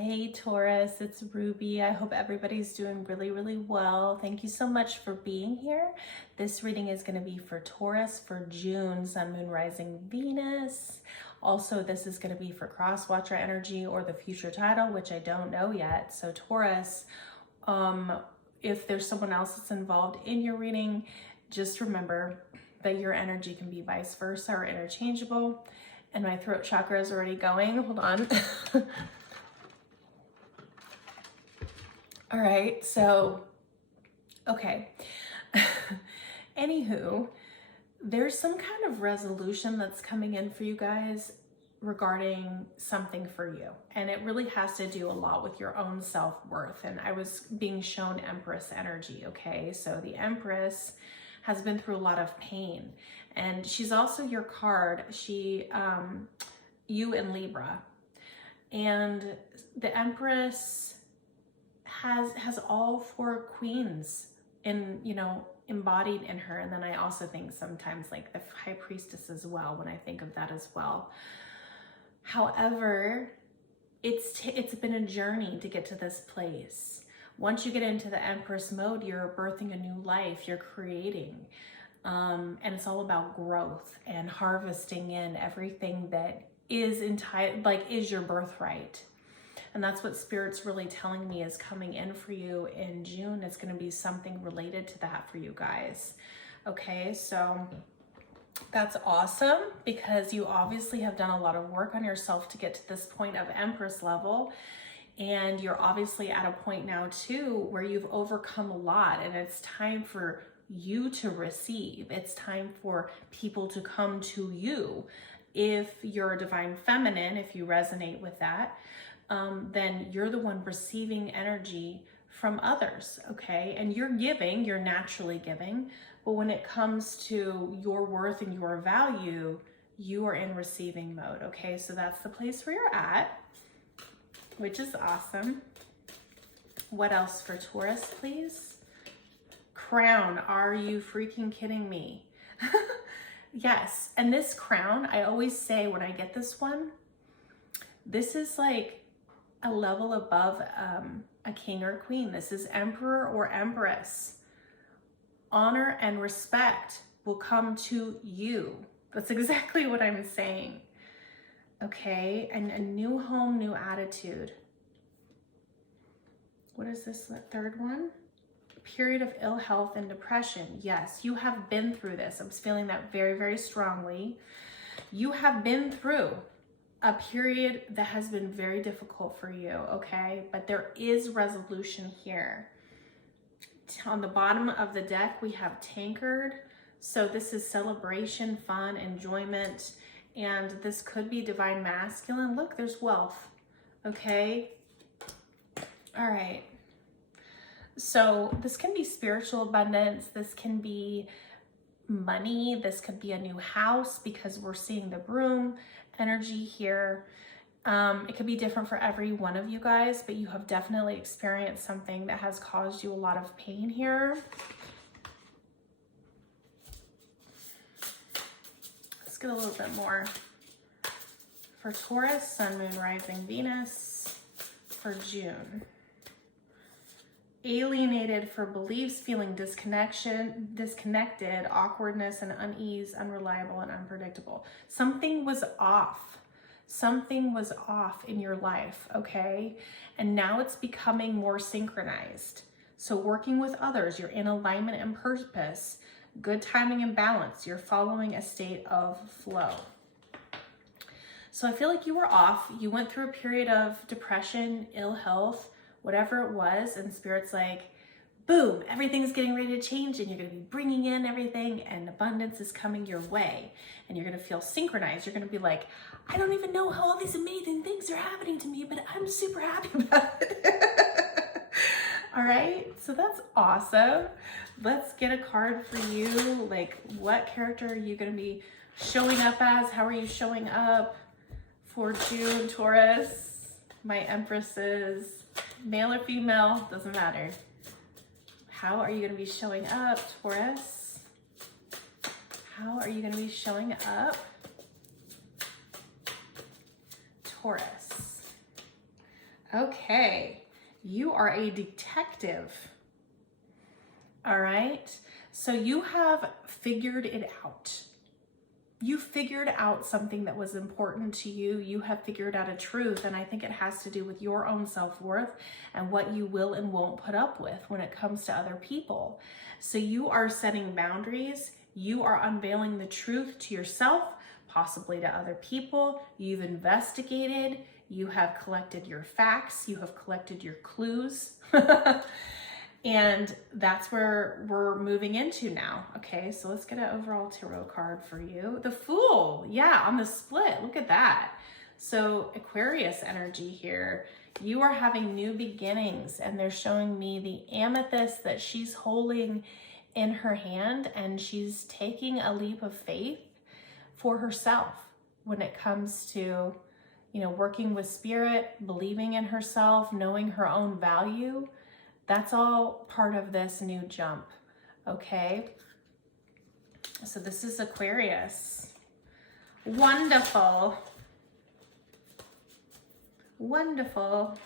Hey Taurus, it's Ruby. I hope everybody's doing really, really well. Thank you so much for being here. This reading is going to be for Taurus for June, Sun, Moon, Rising, Venus. Also, this is going to be for cross-watcher energy or the future title, which I don't know yet. So Taurus, if there's someone else that's involved in your reading, just remember that your energy can be vice versa or interchangeable. And my throat chakra is already going. Hold on. All right, so, okay. Anywho, there's some kind of resolution that's coming in for you guys regarding something for you. And it really has to do a lot with your own self-worth. And I was being shown Empress energy, okay? So the Empress has been through a lot of pain. And she's also your card. You in Libra. And the Empress has all four queens embodied in her. And then I also think sometimes like the High Priestess as well, when I think of that as well. However, it's been a journey to get to this place. Once you get into the Empress mode, you're birthing a new life, you're creating. And it's all about growth and harvesting in everything that is is your birthright. And that's what Spirit's really telling me is coming in for you in June. It's going to be something related to that for you guys. Okay, so that's awesome because you obviously have done a lot of work on yourself to get to this point of Empress level. And you're obviously at a point now too where you've overcome a lot, and it's time for you to receive. It's time for people to come to you. If you're a divine feminine, if you resonate with that, then you're the one receiving energy from others, okay? And you're giving, you're naturally giving, but when it comes to your worth and your value, you are in receiving mode, okay? So that's the place where you're at, which is awesome. What else for Taurus, please? Crown, are you freaking kidding me? Yes, and this crown, I always say when I get this one, this is like a level above a king or queen. This is emperor or empress. Honor and respect will come to you. That's exactly what I'm saying. Okay, and a new home, new attitude. What is this, the third one? Period of ill health and depression. Yes, you have been through this. I'm feeling that very, very strongly. You have been through a period that has been very difficult for you, okay? But there is resolution here. On the bottom of the deck, we have tankard. So this is celebration, fun, enjoyment, and this could be divine masculine. Look, there's wealth, okay? All right. So this can be spiritual abundance. This can be money. This could be a new house because we're seeing the broom energy here. It could be different for every one of you guys, but you have definitely experienced something that has caused you a lot of pain here. Let's get a little bit more for Taurus, Sun, Moon, Rising, Venus for June. Alienated for beliefs, feeling disconnected, awkwardness and unease, unreliable and unpredictable. Something was off. Something was off in your life, okay? And now it's becoming more synchronized. So working with others, you're in alignment and purpose, good timing and balance. You're following a state of flow. So I feel like you were off. You went through a period of depression, ill health, whatever it was, and Spirit's like, boom, everything's getting ready to change and you're going to be bringing in everything and abundance is coming your way and you're going to feel synchronized. You're going to be like, I don't even know how all these amazing things are happening to me, but I'm super happy about it. All right, so that's awesome. Let's get a card for you. Like, what character are you going to be showing up as? How are you showing up for June, Taurus? My empresses. Male or female, doesn't matter. How are you going to be showing up, Taurus? How are you going to be showing up, Taurus? Okay, you are a detective. All right, so you have figured it out. You figured out something that was important to you. You have figured out a truth, and I think it has to do with your own self-worth and what you will and won't put up with when it comes to other people. So you are setting boundaries. You are unveiling the truth to yourself, possibly to other people. You've investigated. You have collected your facts. You have collected your clues. And that's where we're moving into now. Okay, so let's get an overall tarot card for you. The Fool, yeah, on the split, look at that. So Aquarius energy here. You are having new beginnings, and they're showing me the amethyst that she's holding in her hand, and she's taking a leap of faith for herself when it comes to, you know, working with spirit, believing in herself, knowing her own value. That's all part of this new jump, okay? So this is Aquarius. Wonderful. Wonderful.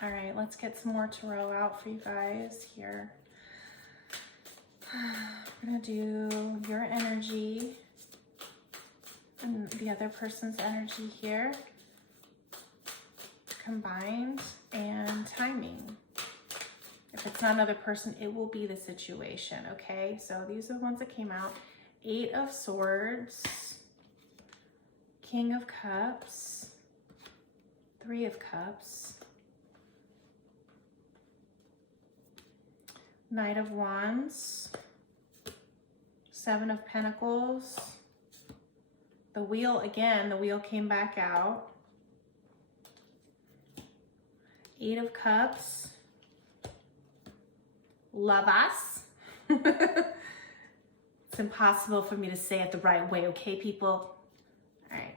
All right, let's get some more tarot out for you guys here. We're gonna do your energy and the other person's energy here, combined, and timing. If it's not another person, it will be the situation, okay? So these are the ones that came out. 8 of Swords, King of Cups, 3 of Cups, Knight of Wands, 7 of Pentacles, the Wheel again, the Wheel came back out, 8 of Cups, Love Us. It's impossible for me to say it the right way, okay, people? All right,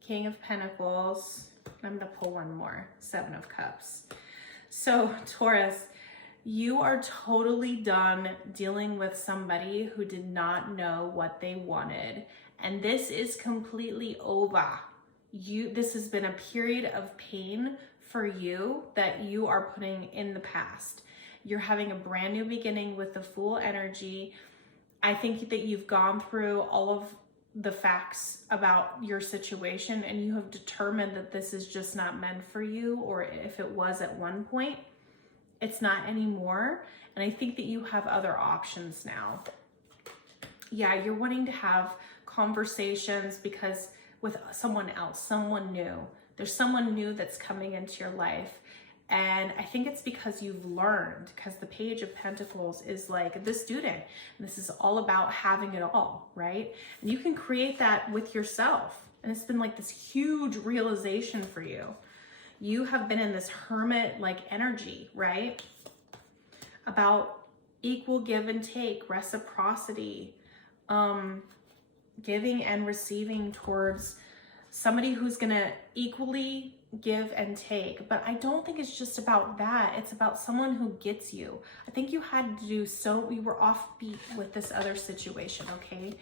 King of Pentacles. I'm gonna pull one more, 7 of Cups. So Taurus, you are totally done dealing with somebody who did not know what they wanted. And this is completely over. This has been a period of pain for you that you are putting in the past. You're having a brand new beginning with the Fool energy. I think that you've gone through all of the facts about your situation, and you have determined that this is just not meant for you, or if it was at one point, it's not anymore. And I think that you have other options now. Yeah, you're wanting to have conversations because with someone else, someone new. There's someone new that's coming into your life. And I think it's because you've learned, because the Page of Pentacles is like the student. And this is all about having it all, right? And you can create that with yourself. And it's been like this huge realization for you. You have been in this hermit-like energy, right? About equal give and take, reciprocity, giving and receiving towards somebody who's gonna equally give and take. But I don't think it's just about that. It's about someone who gets you. I think you had to do so, you were offbeat with this other situation, okay?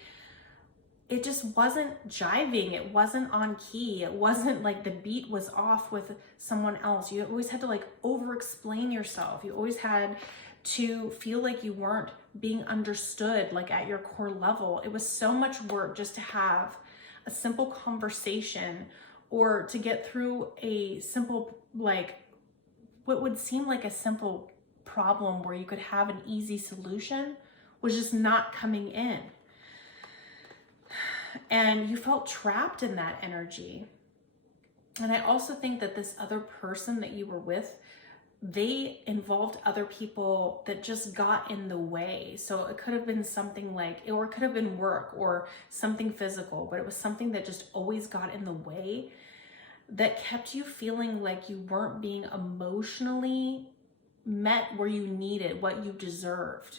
It just wasn't jiving. It wasn't on key. It wasn't like the beat was off with someone else. You always had to like over-explain yourself. You always had to feel like you weren't being understood, like at your core level. It was so much work just to have a simple conversation, or to get through a simple, like what would seem like a simple problem where you could have an easy solution, was just not coming in. And you felt trapped in that energy. And I also think that this other person that you were with, they involved other people that just got in the way. So it could have been something like, or it could have been work or something physical, but it was something that just always got in the way, that kept you feeling like you weren't being emotionally met where you needed, what you deserved.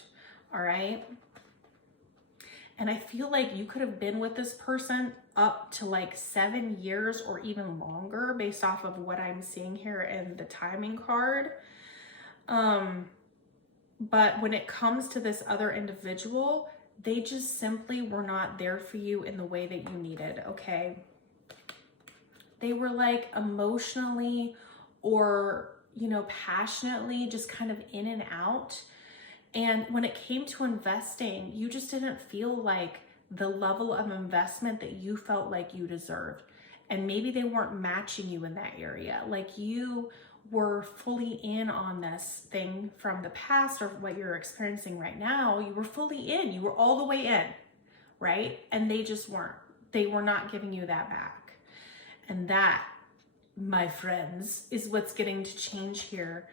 All right. And I feel like you could have been with this person up to like 7 years or even longer, based off of what I'm seeing here in the timing card. But when it comes to this other individual, they just simply were not there for you in the way that you needed, okay? They were like emotionally or, you know, passionately just kind of in and out. And when it came to investing, you just didn't feel like the level of investment that you felt like you deserved. And maybe they weren't matching you in that area. Like you were fully in on this thing from the past or what you're experiencing right now. You were fully in, you were all the way in, right? And they just weren't. They were not giving you that back. And that, my friends, is what's getting to change here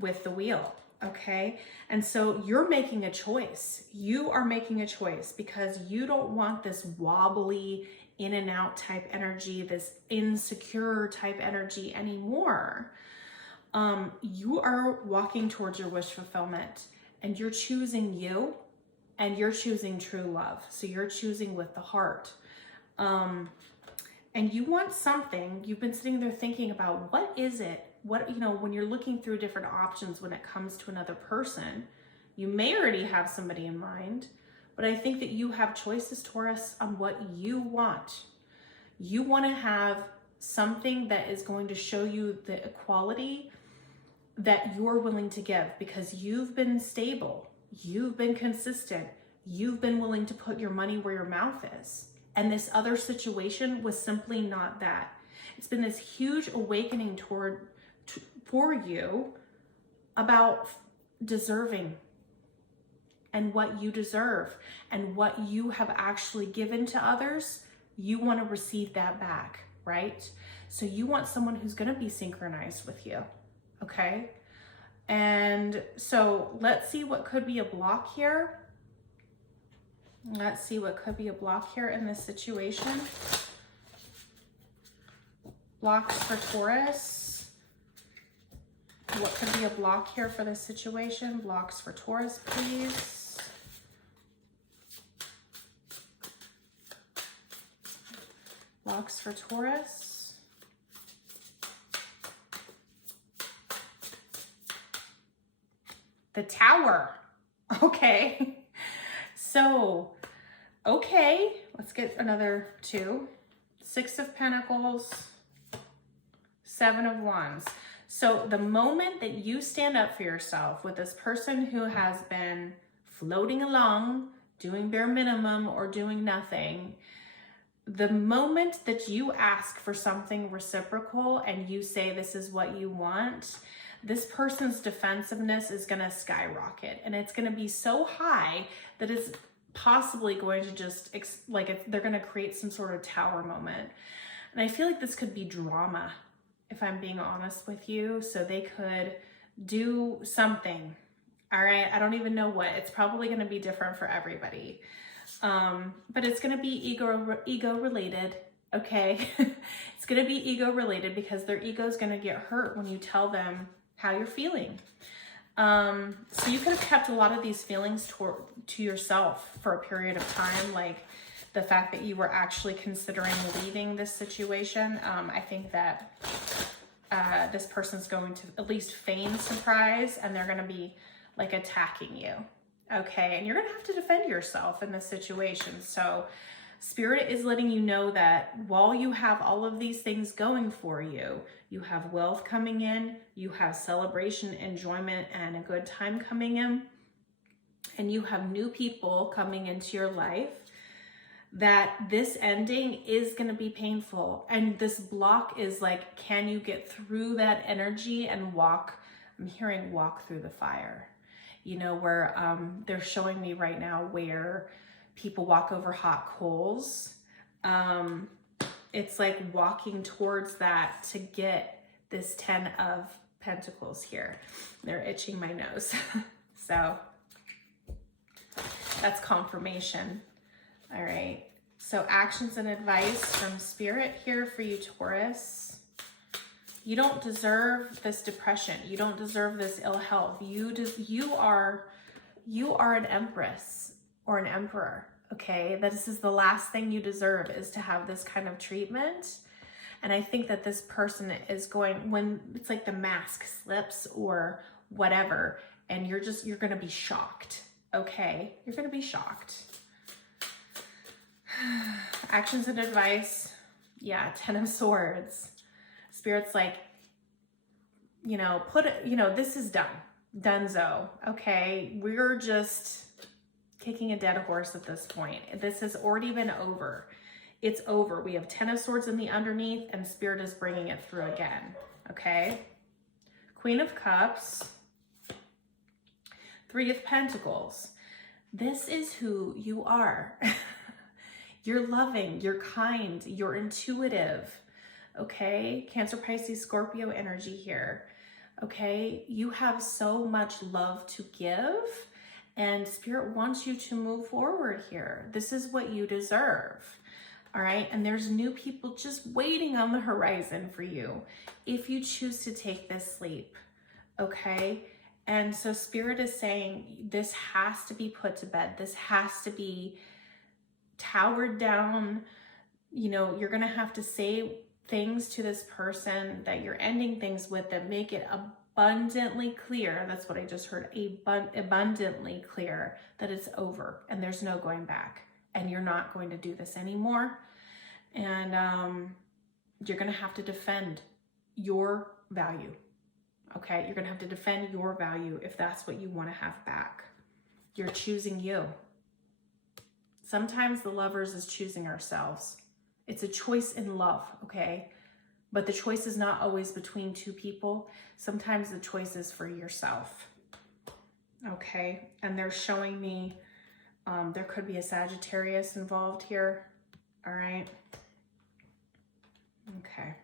with the wheel, okay? And so you're making a choice. You are making a choice because you don't want this wobbly, in and out type energy, this insecure type energy anymore. You are walking towards your wish fulfillment and you're choosing you and you're choosing true love. So you're choosing with the heart. And you want something, you've been sitting there thinking about what is it? What, you know, when you're looking through different options when it comes to another person, you may already have somebody in mind, but I think that you have choices, Taurus, on what you want. You want to have something that is going to show you the equality that you're willing to give because you've been stable, you've been consistent, you've been willing to put your money where your mouth is. And this other situation was simply not that. It's been this huge awakening for you about deserving and what you deserve and what you have actually given to others. You want to receive that back, right? So you want someone who's going to be synchronized with you, okay? And so let's see what could be a block here. Let's see what could be a block here in this situation. Blocks for Taurus. What could be a block here for this situation? Blocks for Taurus, please. Blocks for Taurus. The Tower. Okay. So, okay, let's get another two. 6 of Pentacles, 7 of Wands. So the moment that you stand up for yourself with this person who has been floating along, doing bare minimum or doing nothing, the moment that you ask for something reciprocal and you say this is what you want, this person's defensiveness is going to skyrocket and it's going to be so high that it's possibly going to just they're going to create some sort of tower moment. And I feel like this could be drama, if I'm being honest with you. So they could do something. All right. I don't even know what. It's probably going to be different for everybody. But it's going to be ego related. Okay. It's going to be ego related because their ego is going to get hurt when you tell them how you're feeling. So you could have kept a lot of these feelings to yourself for a period of time, like the fact that you were actually considering leaving this situation. I think that this person's going to at least feign surprise and they're going to be like attacking you. Okay, and you're going to have to defend yourself in this situation. So Spirit is letting you know that while you have all of these things going for you, you have wealth coming in, you have celebration, enjoyment, and a good time coming in, and you have new people coming into your life, that this ending is going to be painful. And this block is like, can you get through that energy and walk? I'm hearing walk through the fire. You know, where they're showing me right now where people walk over hot coals. It's like walking towards that to get this 10 of Pentacles here. They're itching my nose. So that's confirmation. All right. So actions and advice from Spirit here for you, Taurus. You don't deserve this depression. You don't deserve this ill health. You are an Empress or an Emperor, okay? This is the last thing you deserve, is to have this kind of treatment. And I think that this person is going, when it's like the mask slips or whatever, and you're going to be shocked, okay? You're going to be shocked. Actions and advice. Yeah, 10 of Swords. Spirit's like, you know, this is done. Dunzo. Okay, we're just kicking a dead horse at this point. This has already been over. It's over. We have 10 of Swords in the underneath, and Spirit is bringing it through again. Okay. Queen of Cups. 3 of Pentacles. This is who you are. You're loving, you're kind, you're intuitive. Okay. Cancer, Pisces, Scorpio energy here. Okay. You have so much love to give, and Spirit wants you to move forward here. This is what you deserve. All right. And there's new people just waiting on the horizon for you if you choose to take this leap. Okay. And so Spirit is saying this has to be put to bed. This has to be towered down. You know, you're going to have to say things to this person that you're ending things with that make it abundantly clear. That's what I just heard. Abundantly clear that it's over and there's no going back, and you're not going to do this anymore. And you're going to have to defend your value. Okay, you're going to have to defend your value if that's what you want to have back. You're choosing you. Sometimes the Lovers is choosing ourselves. It's a choice in love, okay? But the choice is not always between two people. Sometimes the choice is for yourself. Okay, and they're showing me there could be a Sagittarius involved here. All right. Okay.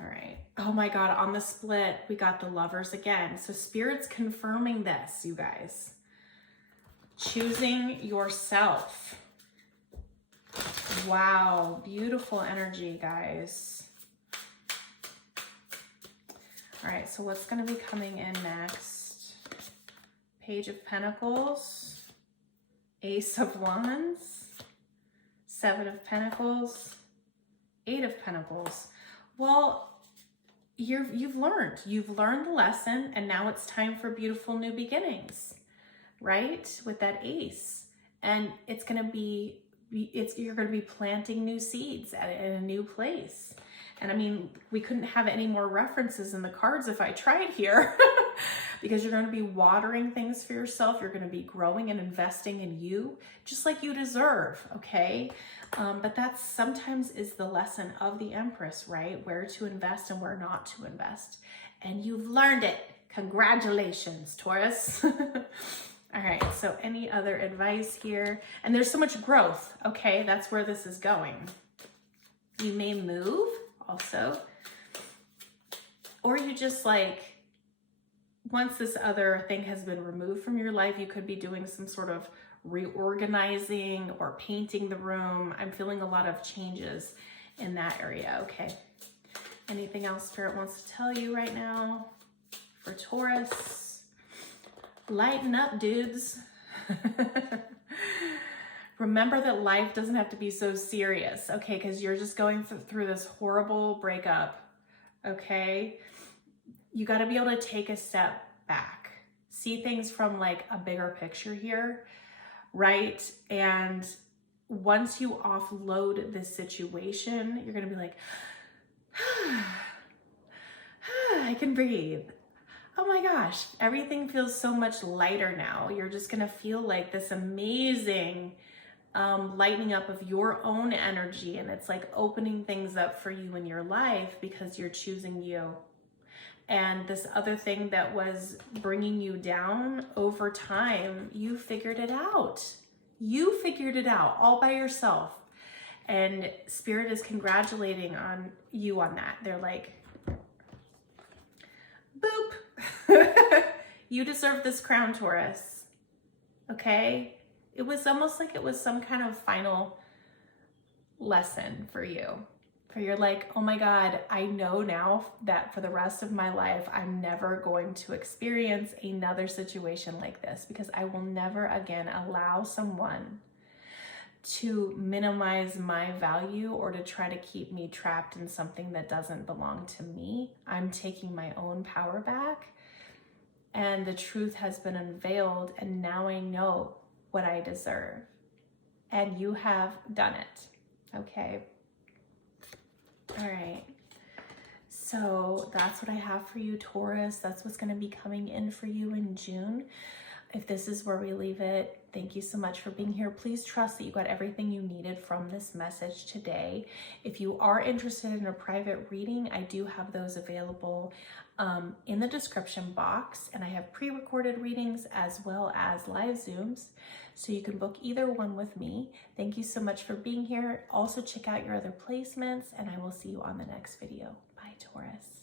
All right. Oh my God, on the split, we got the Lovers again. So Spirit's confirming this, you guys. Choosing yourself. Wow, beautiful energy, guys. All right, so what's going to be coming in next? Page of Pentacles, Ace of Wands, 7 of Pentacles, 8 of Pentacles. Well, you've learned the lesson, and now it's time for beautiful new beginnings, right? With that Ace, and it's going to be, you're going to be planting new seeds in a new place. And I mean, we couldn't have any more references in the cards if I tried here, because you're going to be watering things for yourself. You're going to be growing and investing in you just like you deserve. Okay. But that's sometimes is the lesson of the Empress, right? Where to invest and where not to invest. And you've learned it. Congratulations, Taurus. All right. So any other advice here? And there's so much growth. Okay. That's where this is going. You may move also, or you just like, once this other thing has been removed from your life, you could be doing some sort of reorganizing or painting the room. I'm feeling a lot of changes in that area. Okay. Anything else Spirit wants to tell you right now for Taurus? Lighten up, dudes. Remember that life doesn't have to be so serious, okay? Because you're just going through this horrible breakup, okay? You got to be able to take a step back, see things from like a bigger picture here, right? And once you offload this situation, you're going to be like, I can breathe. Oh my gosh, everything feels so much lighter now. You're just going to feel like this amazing lightening up of your own energy, and it's like opening things up for you in your life because you're choosing you. And this other thing that was bringing you down over time, you figured it out. You figured it out all by yourself. And Spirit is congratulating on you on that. They're like, boop. You deserve this crown, Taurus. Okay? It was almost like it was some kind of final lesson for you. For you're like, oh my God, I know now that for the rest of my life, I'm never going to experience another situation like this, because I will never again allow someone to minimize my value or to try to keep me trapped in something that doesn't belong to me. I'm taking my own power back, and the truth has been unveiled, and now I know what I deserve. and you have done it. Okay. All right. So that's what I have for you, Taurus. That's what's going to be coming in for you in June. If this is where we leave it, thank you so much for being here. Please trust that you got everything you needed from this message today. If you are interested in a private reading, I do have those available in the description box, and I have pre-recorded readings as well as live Zooms, so you can book either one with me. Thank you so much for being here. Also check out your other placements, and I will see you on the next video. Bye, Taurus.